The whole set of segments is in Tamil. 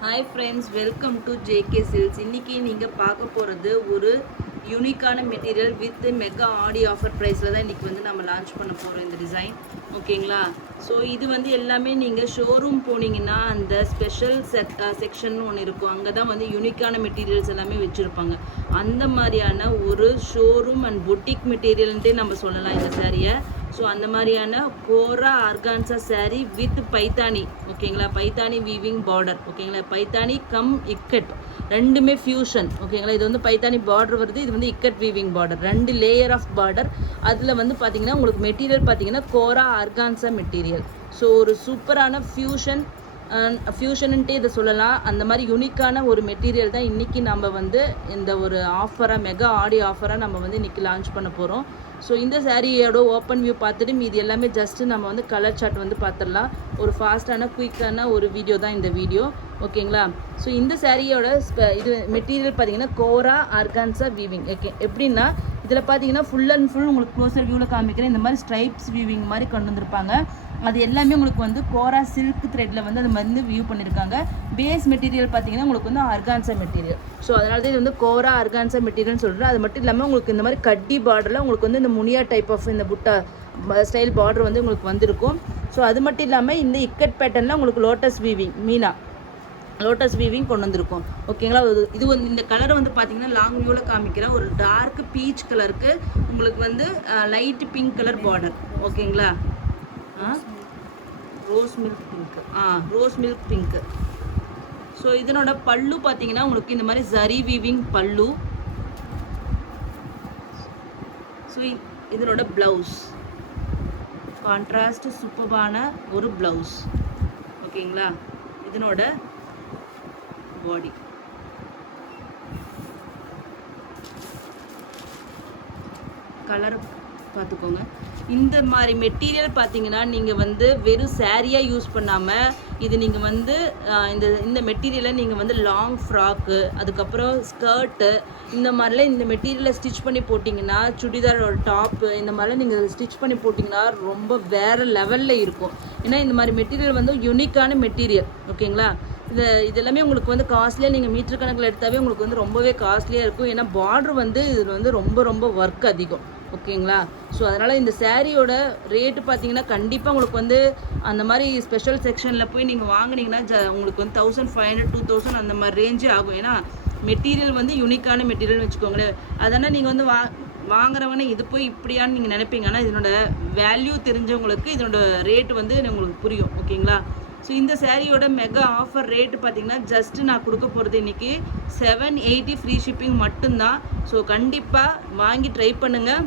Hi friends, welcome to JK silks. இன்றைக்கி நீங்கள் பார்க்க போகிறது ஒரு யூனிக்கான material with mega Aadi offer ப்ரைஸில் தான் இன்றைக்கி வந்து நம்ம லான்ச் பண்ண போகிறோம் இந்த டிசைன். ஓகேங்களா? ஸோ இது வந்து எல்லாமே நீங்கள் ஷோரூம் போனீங்கன்னா அந்த ஸ்பெஷல் செக்ஷன் ஒன்று இருக்கும். அங்கே தான் வந்து யூனிக்கான மெட்டீரியல்ஸ் எல்லாமே வச்சுருப்பாங்க. அந்த மாதிரியான ஒரு ஷோரூம் அண்ட் பொட்டிக் மெட்டீரியல்ன்ட்டே நம்ம சொல்லலாம் இந்த சாரியை. ஸோ அந்த மாதிரியான கோரா ஆர்கான்சா சாரீ வித் பைத்தானி. ஓகேங்களா? Paithani weaving border. ஓகேங்களா? பைத்தானி கம் இக்கட் ரெண்டுமே ஃபியூஷன். ஓகேங்களா? இது வந்து பைத்தானி பார்டர் வருது, இது வந்து ikat weaving border, 2 layer of border. அதில் வந்து பார்த்தீங்கன்னா உங்களுக்கு மெட்டீரியல் பார்த்தீங்கன்னா கோரா ஆர்கான்சா மெட்டீரியல். ஸோ ஒரு சூப்பரான ஃபியூஷன்ன்ட்டே இதை சொல்லலாம். அந்த மாதிரி யூனிக்கான ஒரு மெட்டீரியல் தான் இன்றைக்கி நம்ம வந்து இந்த ஒரு ஆஃபராக மெகா ஆடி ஆஃபராக நம்ம வந்து இன்றைக்கி லான்ச் பண்ண போகிறோம். ஸோ இந்த சாரியோட ஓப்பன் வியூ பார்த்துட்டு மீது எல்லாமே ஜஸ்ட்டு நம்ம வந்து கலர் சார்ட் வந்து பார்த்துடலாம். ஒரு ஃபாஸ்ட்டான குயிக்கான ஒரு வீடியோ தான் இந்த வீடியோ. ஓகேங்களா? ஸோ இந்த சாரியோட இது மெட்டீரியல் பார்த்தீங்கன்னா கோரா ஆர்கான்சா வீவிங். ஓகே, எப்படின்னா இதில் பார்த்தீங்கன்னா ஃபுல் அண்ட் ஃபுல் உங்களுக்கு க்ளோசர் வியூவில் காமிக்கிறேன். இந்த மாதிரி ஸ்ட்ரைப்ஸ் வீவிங் மாதிரி கொண்டு வந்திருப்பாங்க. அது எல்லாமே உங்களுக்கு வந்து கோரா சில்க் த்ரெட்டில் வந்து அது வந்து வியூ பண்ணியிருக்காங்க. பேஸ் மெட்டீரியல் பார்த்தீங்கன்னா உங்களுக்கு வந்து ஆர்கான்சா மெட்டீரியல். ஸோ அதனால தான் இது வந்து கோரா ஆர்கான்சா மெட்டீரியல்னு சொல்கிறேன். அது மட்டும் இல்லாமல் உங்களுக்கு இந்த மாதிரி கட்டி பார்டரில் உங்களுக்கு வந்து இந்த முனியா டைப் ஆஃப் இந்த புட்டா ஸ்டைல் பார்டர் வந்து உங்களுக்கு வந்திருக்கும். ஸோ அது மட்டும் இல்லாமல் இந்த இக்கட் பேட்டர்னில் உங்களுக்கு லோட்டஸ் வீவிங் லோட்டஸ் வீவிங் கொண்டு வந்திருக்கும். ஓகேங்களா? இது வந்து இந்த கலரை வந்து பார்த்தீங்கன்னா லாங் வியூவில் காமிக்கிறேன். ஒரு டார்க் பீச் கலருக்கு உங்களுக்கு வந்து லைட் பிங்க் கலர் பார்டர். ஓகேங்களா? Rose milk pink. ஸோ இதனோட பல்லு பார்த்தீங்கன்னா உங்களுக்கு இந்த மாதிரி ஜரி வீவிங் பல்லு. ஸோ இதனோட ப்ளவுஸ் கான்ட்ராஸ்ட் சூப்பரான ஒரு ப்ளவுஸ். ஓகேங்களா? இதனோட பாடி கலர் பார்த்துக்கோங்க. இந்த மாதிரி மெட்டீரியல் பார்த்தீங்கன்னா நீங்கள் வந்து வெறும் சாரியாக யூஸ் பண்ணாமல் இது நீங்கள் வந்து இந்த மெட்டீரியலை நீங்கள் வந்து லாங் ஃப்ராக்கு, அதுக்கப்புறம் ஸ்கர்ட்டு, இந்த மாதிரிலாம் இந்த மெட்டீரியலை ஸ்டிச் பண்ணி போட்டிங்கன்னா, சுடிதாரோட டாப்பு இந்த மாதிரிலாம் நீங்கள் ஸ்டிச் பண்ணி போட்டிங்கன்னா ரொம்ப வேறு லெவலில் இருக்கும். ஏன்னா இந்த மாதிரி மெட்டீரியல் வந்து யூனிக்கான மெட்டீரியல். ஓகேங்களா? இதெல்லாமே உங்களுக்கு வந்து காஸ்ட்லியாக நீங்கள் மீட்டர் கணக்கில் எடுத்தாவே உங்களுக்கு வந்து ரொம்பவே காஸ்ட்லியாக இருக்கும். ஏன்னா பார்டர் வந்து இதில் வந்து ரொம்ப ஒர்க் அதிகம். ஓகேங்களா? ஸோ அதனால் இந்த சாரியோட ரேட்டு பார்த்தீங்கன்னா கண்டிப்பாக உங்களுக்கு வந்து அந்த மாதிரி ஸ்பெஷல் செக்ஷனில் போய் நீங்கள் வாங்கினீங்கன்னா உங்களுக்கு வந்து 1500 2000 அந்த மாதிரி ரேஞ்சே ஆகும். ஏன்னா மெட்டீரியல் வந்து யூனிக்கான மெட்டீரியல்னு வச்சுக்கோங்களேன். அதனால் நீங்கள் வந்து வாங்குறவனே இது போய் இப்படியான்னு நீங்கள் நினைப்பீங்க. ஆனால் இதனோட வேல்யூ தெரிஞ்சவங்களுக்கு இதனோட ரேட்டு வந்து உங்களுக்கு புரியும். ஓகேங்களா? ஸோ இந்த சாரியோட மெகா ஆஃபர் ரேட்டு பார்த்தீங்கன்னா ஜஸ்ட்டு நான் கொடுக்க போகிறது இன்றைக்கி 780 ஃப்ரீ ஷிப்பிங் மட்டும்தான். ஸோ கண்டிப்பாக வாங்கி ட்ரை பண்ணுங்கள்.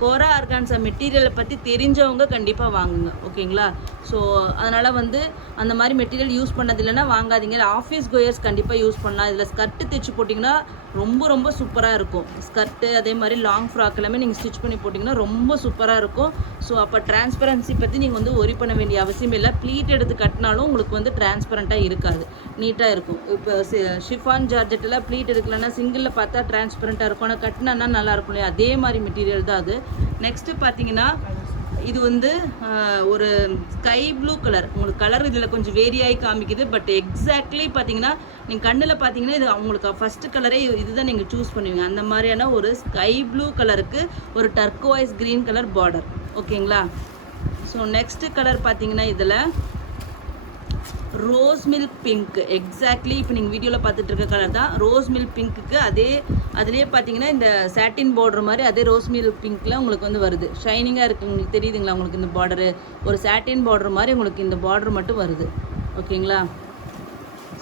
கோரா ஆர்கான்சா மெட்டீரியலை பற்றி தெரிஞ்சவங்க கண்டிப்பாக வாங்குங்க. ஓகேங்களா? ஸோ அதனால் வந்து அந்த மாதிரி மெட்டீரியல் யூஸ் பண்ணது இல்லைன்னா வாங்காதீங்க. ஆஃபீஸ் கோயர்ஸ் கண்டிப்பாக யூஸ் பண்ணலாம். இதில் ஸ்கர்ட்டு தைச்சு போட்டிங்கன்னா ரொம்ப சூப்பராக இருக்கும். ஸ்கர்ட்டு அதே மாதிரி லாங் ஃப்ராக் எல்லாமே நீங்கள் ஸ்டிச் பண்ணி போட்டிங்கன்னா ரொம்ப சூப்பராக இருக்கும். ஸோ அப்போ டிரான்ஸ்பரன்சி பற்றி நீங்கள் வந்து ஒரி பண்ண வேண்டிய அவசியம் இல்லை. ப்ளீட் எடுத்து கட்டினாலும் உங்களுக்கு வந்து டிரான்ஸ்பரண்ட்டாக இருக்காது, நீட்டாக இருக்கும். இப்போ ஷிஃபான் ஜார்ஜெட்டில் ப்ளீட் எடுக்கலன்னா சிங்கிளில் பார்த்தா டிரான்ஸ்பரண்ட்டாக இருக்கும், ஆனால் கட்டினா நல்லாயிருக்கும் இல்லையா? அதே மாதிரி மெட்டீரியல் தான் அது. நெக்ஸ்ட்டு பார்த்தீங்கன்னா இது வந்து ஒரு ஸ்கை ப்ளூ கலர். உங்களுக்கு கலர் இதில் கொஞ்சம் வேரியாகி காமிக்குது. பட் எக்ஸாக்ட்லி பார்த்தீங்கன்னா நீங்கள் கண்ணில் பார்த்தீங்கன்னா இது உங்களுக்கு ஃபஸ்ட்டு கலரே இதுதான் நீங்கள் சூஸ் பண்ணுவீங்க. அந்த மாதிரியான ஒரு ஸ்கை ப்ளூ கலருக்கு ஒரு டர்க்குவைஸ் க்ரீன் கலர் பார்டர். ஓகேங்களா? ஸோ நெக்ஸ்ட்டு கலர் பார்த்தீங்கன்னா இதில் ரோஸ் மில்க் பிங்க். எக்ஸாக்ட்லி இப்போ நீங்கள் வீடியோவில் பார்த்துட்டு இருக்க கலர் தான் ரோஸ் மில்க் பிங்க்குக்கு. அதுலேயே பார்த்தீங்கன்னா இந்த சாட்டின் பார்டர் மாதிரி அதே ரோஸ் மில்க் பிங்க்கில் உங்களுக்கு வந்து வருது. ஷைனிங்காக இருக்குது. உங்களுக்கு தெரியுதுங்களா? உங்களுக்கு இந்த பார்டரு ஒரு சாட்டின் பார்டர் மாதிரி உங்களுக்கு இந்த பார்டர் மட்டும் வருது. ஓகேங்களா?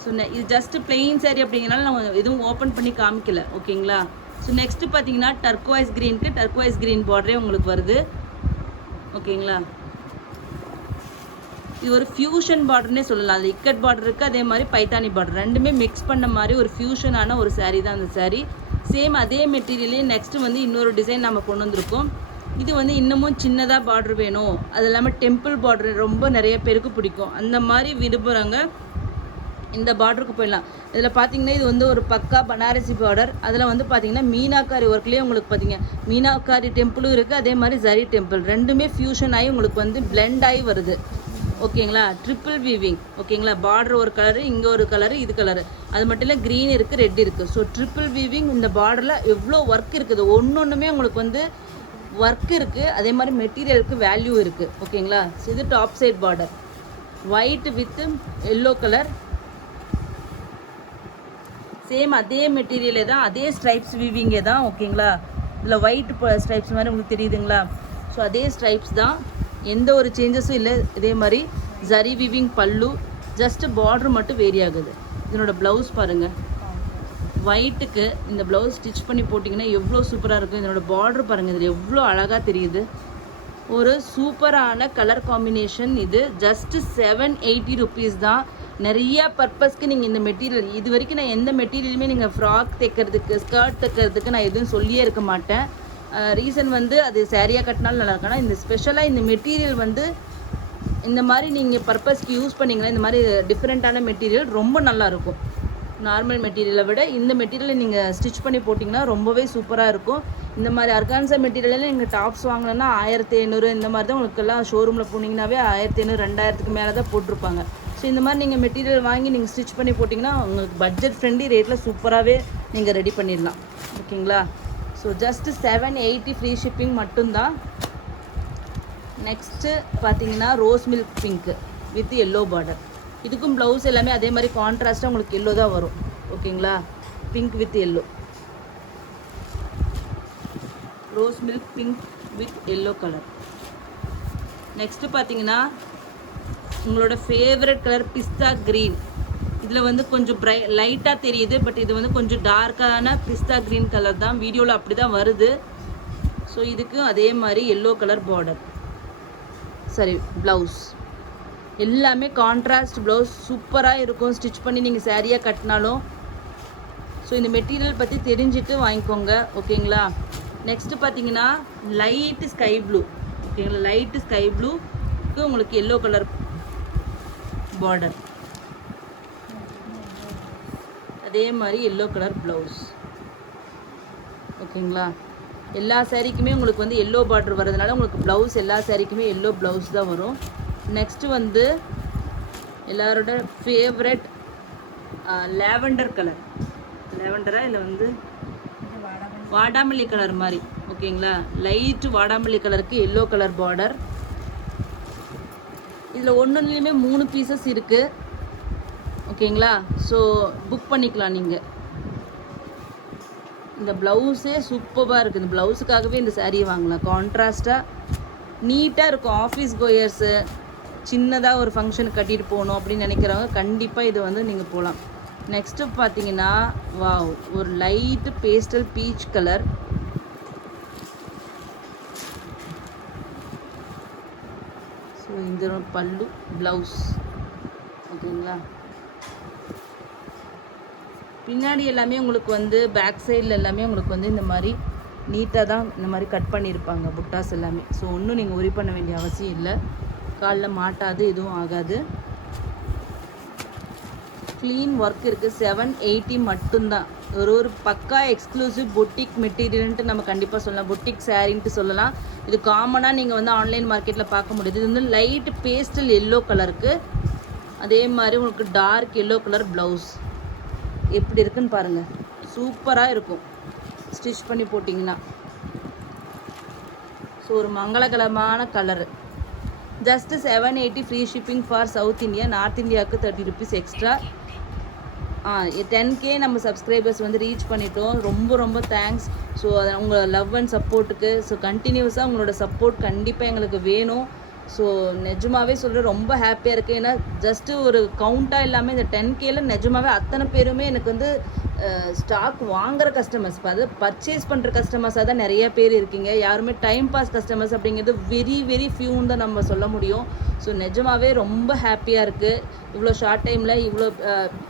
ஸோ இது ஜஸ்ட்டு பிளெயின் சாரி அப்படிங்கிறனால நான் எதுவும் ஓப்பன் பண்ணி காமிக்கல. ஓகேங்களா? ஸோ நெக்ஸ்ட்டு பார்த்தீங்கன்னா டர்க்குவைஸ் க்ரீன் பார்டரே உங்களுக்கு வருது. ஓகேங்களா? இது ஒரு ஃபியூஷன் பார்டர்னே சொல்லலாம். அது இக்கட் பார்டர் இருக்குது, அதே மாதிரி பைத்தானி பார்டர் ரெண்டுமே மிக்ஸ் பண்ண மாதிரி ஒரு ஃபியூஷனான ஒரு சாரீ தான் அந்த சாரீ. சேம் அதே மெட்டீரியலே நெக்ஸ்ட்டு வந்து இன்னொரு டிசைன் நம்ம கொண்டு வந்திருக்கோம். இது வந்து இன்னமும் சின்னதாக பார்டர் வேணும், அது இல்லாமல் டெம்பிள் பார்டர் ரொம்ப நிறைய பேருக்கு பிடிக்கும். அந்த மாதிரி விரும்புகிறவங்க இந்த பார்டருக்கு போயிடலாம். இதில் பார்த்தீங்கன்னா இது வந்து ஒரு பக்கா பனாரசி பார்டர். அதில் வந்து பார்த்தீங்கன்னா மீனாக்காரி ஒர்க்லேயே உங்களுக்கு பார்த்தீங்க மீனாக்காரி டெம்பிளும் இருக்குது, அதே மாதிரி ஜரி டெம்பிள் ரெண்டுமே ஃபியூஷன் ஆகி உங்களுக்கு வந்து பிளெண்ட் ஆகி வருது. ஓகேங்களா. ட்ரிபிள் வீவிங் ஓகேங்களா. பார்டர் ஒரு கலரு, இங்கே ஒரு கலரு, இது கலரு. அது மட்டும் இல்லை, க்ரீன் இருக்குது, ரெட் இருக்குது. ஸோ ட்ரிபிள் வீவிங் இந்த பார்டரில் எவ்வளோ ஒர்க் இருக்குது. ஒன்றுமே உங்களுக்கு வந்து ஒர்க் இருக்குது. அதே மாதிரி மெட்டீரியலுக்கு வேல்யூ இருக்குது ஓகேங்களா. ஸோ இது top side border white with yellow colour. Same அதே மெட்டீரியலே தான், அதே ஸ்ட்ரைப்ஸ் வீவிங்கே தான் ஓகேங்களா. இதில் ஒயிட் ஸ்ட்ரைப்ஸ் மாதிரி உங்களுக்கு தெரியுதுங்களா. ஸோ அதே ஸ்ட்ரைப்ஸ் தான், எந்த ஒரு சேஞ்சஸும் இல்லை. இதே மாதிரி ஜரி வீவிங் பல்லு, ஜஸ்ட்டு பார்ட்ரு மட்டும் வேரி ஆகுது. இதனோட ப்ளவுஸ் பாருங்கள். ஒயிட்டுக்கு இந்த ப்ளவுஸ் ஸ்டிச் பண்ணி போட்டிங்கன்னா எவ்வளோ சூப்பராக இருக்கும். இதனோட பார்ட்ரு பாருங்கள், இதில் எவ்வளோ அழகாக தெரியுது. ஒரு சூப்பரான கலர் காம்பினேஷன். இது ஜஸ்ட்டு 780 ருபீஸ் தான். நிறைய பர்பஸ்க்கு நீங்கள் இந்த மெட்டீரியல், இது வரைக்கும் நான் எந்த மெட்டீரியலுமே நீங்கள் ஃப்ராக் தைக்கிறதுக்கு, ஸ்கர்ட் தைக்கிறதுக்கு நான் எதுவும் சொல்லியே இருக்க மாட்டேன். ரீசன் வந்து அது சேரீயாக கட்டினாலும் நல்லா இருக்கும். ஆனால் இந்த ஸ்பெஷலாக இந்த மெட்டீரியல் வந்து இந்த மாதிரி நீங்கள் பர்பஸ்க்கு யூஸ் பண்ணிங்கன்னா, இந்த மாதிரி டிஃப்ரெண்ட்டான மெட்டீரியல் ரொம்ப நல்லாயிருக்கும். நார்மல் மெட்டீரியலை விட இந்த மெட்டீரியலை நீங்கள் ஸ்டிச் பண்ணி போட்டிங்கன்னா ரொம்பவே சூப்பராக இருக்கும். இந்த மாதிரி அர்கான்சா மெட்டீரியலில் நீங்கள் டாப்ஸ் வாங்கினோன்னா 1500 இந்த மாதிரி தான் உங்களுக்கெல்லாம் ஷோரூமில் போனீங்கன்னாவே 1500 2000க்கு மேலே தான் போட்டிருப்பாங்க. ஸோ இந்த மாதிரி நீங்கள் மெட்டீரியல் வாங்கி நீங்கள் ஸ்டிச் பண்ணி போட்டிங்கன்னா உங்களுக்கு பட்ஜெட் ஃப்ரெண்ட்லி ரேட்டில் சூப்பராகவே நீங்கள் ரெடி பண்ணிடலாம் ஓகேங்களா. ஸோ ஜஸ்ட்டு 780 ஃப்ரீ ஷிப்பிங் மட்டும்தான். நெக்ஸ்ட்டு பார்த்தீங்கன்னா rose milk pink with yellow border. இதுக்கும் ப்ளவுஸ் எல்லாமே அதே மாதிரி கான்ட்ராஸ்ட்டாக உங்களுக்கு எல்லோ தான் வரும் ஓகேங்களா. Pink with yellow, rose milk pink with yellow colour. Next பார்த்தீங்கன்னா உங்களோட ஃபேவரட் கலர் பிஸ்தா க்ரீன். இதில் வந்து கொஞ்சம் லைட்டாக தெரியுது, பட் இது வந்து கொஞ்சம் டார்க்கான பிஸ்தா க்ரீன் கலர் தான். வீடியோவில் அப்படி தான் வருது. ஸோ இதுக்கு அதே மாதிரி எல்லோ கலர் பார்டர், சரி ப்ளவுஸ் எல்லாமே கான்ட்ராஸ்ட் ப்ளவுஸ் சூப்பராக இருக்கும். ஸ்டிச் பண்ணி நீங்கள் சாரியாக கட்டினாலும். ஸோ இந்த மெட்டீரியல் பற்றி தெரிஞ்சுட்டு வாங்கிக்கோங்க ஓகேங்களா. நெக்ஸ்ட்டு பார்த்தீங்கன்னா லைட்டு ஸ்கை ப்ளூ ஓகேங்களா. லைட்டு ஸ்கை ப்ளூக்கு உங்களுக்கு எல்லோ கலர் பார்டர், அதே மாதிரி எல்லோ கலர் ப்ளவுஸ் ஓகேங்களா. எல்லா சாரீக்குமே உங்களுக்கு வந்து எல்லோ பார்டர் வரதுனால உங்களுக்கு ப்ளவுஸ் எல்லா சாரீக்குமே எல்லோ ப்ளவுஸ் தான் வரும். நெக்ஸ்ட்டு வந்து எல்லாரோட ஃபேவரட் லேவெண்டர் கலர். லேவெண்டராக இல்லை வந்து வாடாமல்லி கலர் மாதிரி ஓகேங்களா. லைட்டு வாடாமல்லி கலருக்கு எல்லோ கலர் பார்டர். இதில் ஒன்றுலேயுமே 3 பீசஸ் இருக்குது ஓகேங்களா. ஸோ புக் பண்ணிக்கலாம் நீங்கள். இந்த ப்ளவுஸே சூப்பராக இருக்குது. இந்த ப்ளவுஸுக்காகவே இந்த சாரியை வாங்கலாம். கான்ட்ராஸ்ட்டாக நீட்டாக இருக்கும். ஆஃபீஸ் கோயர்ஸு, சின்னதாக ஒரு ஃபங்க்ஷனுக்கு கட்டிட்டு போகணும் அப்படின்னு நினைக்கிறவங்க கண்டிப்பாக இது வந்து நீங்கள் போகலாம். நெக்ஸ்ட்டு பார்த்தீங்கன்னா வாவ், ஒரு light pastel peach colour. So இந்த பல்லு ப்ளவுஸ் ஓகேங்களா. பின்னாடி எல்லாமே உங்களுக்கு வந்து பேக் சைடில் எல்லாமே உங்களுக்கு வந்து இந்த மாதிரி நீட்டாக தான் இந்த மாதிரி கட் பண்ணியிருப்பாங்க புட்டாஸ் எல்லாமே. ஸோ ஒன்றும் நீங்கள் ஒரி பண்ண வேண்டிய அவசியம் இல்லை. காலில் மாட்டாது, எதுவும் ஆகாது. க்ளீன் ஒர்க் இருக்குது. 780 மட்டும்தான். ஒரு பக்கா எக்ஸ்க்ளூசிவ் பொட்டிக் மெட்டீரியல்ன்ட்டு நம்ம கண்டிப்பாக சொல்லலாம். பொட்டிக் சாரின்ட்டு சொல்லலாம். இது காமனாக நீங்கள் வந்து ஆன்லைன் மார்க்கெட்டில் பார்க்க முடியுது. இது வந்து லைட் பேஸ்டல் எல்லோ கலருக்கு, அதே மாதிரி உங்களுக்கு டார்க் எல்லோ கலர் ப்ளவுஸ். எப்படி இருக்குன்னு பாருங்கள், சூப்பராக இருக்கும் ஸ்டிச் பண்ணி போட்டிங்கன்னா. ஸோ ஒரு மங்களகரமான colour. Just 780 free shipping for south India. North இந்தியாவுக்கு 30 ருபீஸ் எக்ஸ்ட்ரா. 10K நம்ம சப்ஸ்கிரைபர்ஸ் வந்து ரீச் பண்ணிட்டோம். ரொம்ப ரொம்ப தேங்க்ஸ். ஸோ உங்கள் லவ் அண்ட் சப்போர்ட்டுக்கு. ஸோ கண்டினியூஸாக உங்களோட சப்போர்ட் கண்டிப்பாக எங்களுக்கு வேணும். ஸோ நிஜமாகவே சொல்கிறேன், ரொம்ப ஹாப்பியாக இருக்குது. ஏன்னா ஜஸ்ட்டு ஒரு கவுண்ட்டாக இல்லாமல் இந்த 10Kல நிஜமாகவே அத்தனை பேருமே எனக்கு வந்து ஸ்டாக் வாங்குகிற கஸ்டமர்ஸ், அது பர்ச்சேஸ் பண்ணுற கஸ்டமர்ஸாக தான் நிறைய பேர் இருக்கீங்க. யாருமே டைம் பாஸ் கஸ்டமர்ஸ் அப்படிங்கிறது வெரி வெரி ஃபியூன்னு தான் நம்ம சொல்ல முடியும். ஸோ நிஜமாகவே ரொம்ப ஹாப்பியாக இருக்குது. இவ்வளோ ஷார்ட் டைமில் இவ்வளோ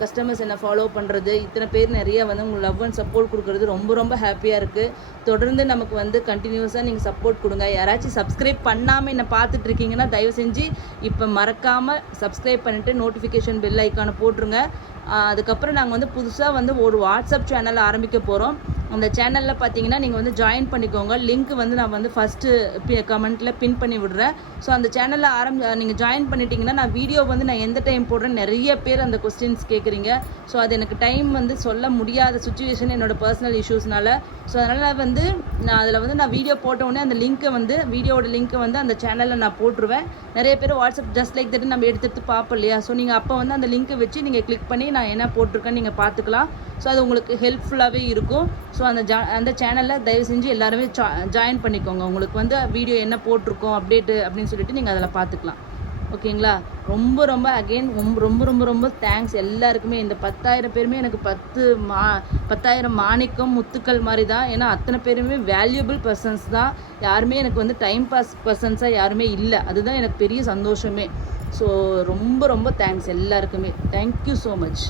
கஸ்டமர்ஸ் என்னை ஃபாலோ பண்ணுறது, இத்தனை பேர் நிறைய வந்து உங்களுக்கு லவ் அண்ட் சப்போர்ட் கொடுக்குறது ரொம்ப ரொம்ப ஹாப்பியாக இருக்குது. தொடர்ந்து நமக்கு வந்து கண்டினியூஸாக நீங்கள் சப்போர்ட் கொடுங்க. யாராச்சும் சப்ஸ்கிரைப் பண்ணாமல் என்னை பார்த்துட்டு இருக்கீங்கன்னா தயவு செஞ்சு இப்போ மறக்காமல் சப்ஸ்கிரைப் பண்ணிவிட்டு நோட்டிஃபிகேஷன் பெல் ஐக்கானை போட்டுருங்க. அதுக்கப்புறம் நாங்கள் வந்து புதுசாக வந்து ஒரு வாட்ஸ்அப் சேனல் ஆரம்பிக்க போகிறோம். அந்த சேனலில் பார்த்தீங்கன்னா நீங்கள் வந்து ஜாயின் பண்ணிக்கோங்க. லிங்க் வந்து நான் வந்து ஃபஸ்ட்டு கமெண்ட்டில் பின் பண்ணி விடுறேன். ஸோ அந்த சேனலில் நீங்கள் ஜாயின் பண்ணிட்டீங்கன்னா நான் வீடியோ வந்து நான் எந்த டைம் போடுறேன் நிறைய பேர் அந்த கொஸ்டின்ஸ் கேட்குறீங்க. ஸோ அது எனக்கு டைம் வந்து சொல்ல முடியாத சுச்சுவேஷன் என்னோடய பர்சனல் இஷ்யூஸ்னால. ஸோ அதனால் வந்து நான் அதில் வந்து நான் வீடியோ போட்டவுடனே அந்த லிங்க்கை வந்து வீடியோட லிங்க்கை வந்து அந்த சேனலில் நான் போட்டுருவேன். நிறைய பேர் வாட்ஸ்அப் ஜஸ்ட் லைக் தட் நம்ம எடுத்து பார்ப்போம் இல்லையா. ஸோ நீங்கள் அப்போ வந்து அந்த லிங்க்கை வச்சு நீங்கள் கிளிக் பண்ணி நான் என்ன போட்டிருக்கேன்னு நீங்கள் பார்த்துக்கலாம். ஸோ அது உங்களுக்கு ஹெல்ப்ஃபுல்லாகவே இருக்கும். ஸோ அந்த சேனலில் தயவு செஞ்சு எல்லாருமே ஜாயின் பண்ணிக்கோங்க. உங்களுக்கு வந்து வீடியோ என்ன போட்டிருக்கோம் அப்டேட்டு அப்படின்னு சொல்லிட்டு நீங்கள் அதில் பார்த்துக்கலாம். ஓகேங்களா? ரொம்ப ரொம்ப அகெயின் ரொம்ப ரொம்ப ரொம்ப தேங்க்ஸ் எல்லாருக்குமே. இந்த 10,000 பேருமே எனக்கு 10,000 மாணிக்கம் முத்துக்கள் மாதிரி தான். ஏன்னா அத்தனை பேருமே வேல்யூபிள் பர்சன்ஸ் தான். யாருமே எனக்கு வந்து டைம் பாஸ் பர்சன்ஸாக யாருமே இல்லை. அதுதான் எனக்கு பெரிய சந்தோஷமே. ஸோ ரொம்ப ரொம்ப தேங்க்ஸ் எல்லாருக்குமே. Thank you so much.